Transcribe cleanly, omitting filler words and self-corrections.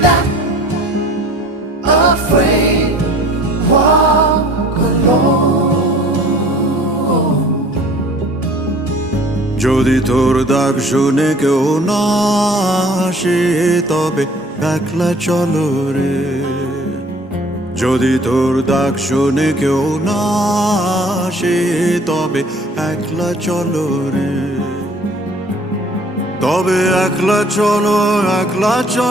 that afraid, walk alone. যদি তোর ডাক শুনে কেউ না আসে তবে একলা চলো রে। যদি তোর ডাক শুনে কেউ না আসে তবে একলা চলো রে। তবে একলা চলো, একলা চলো।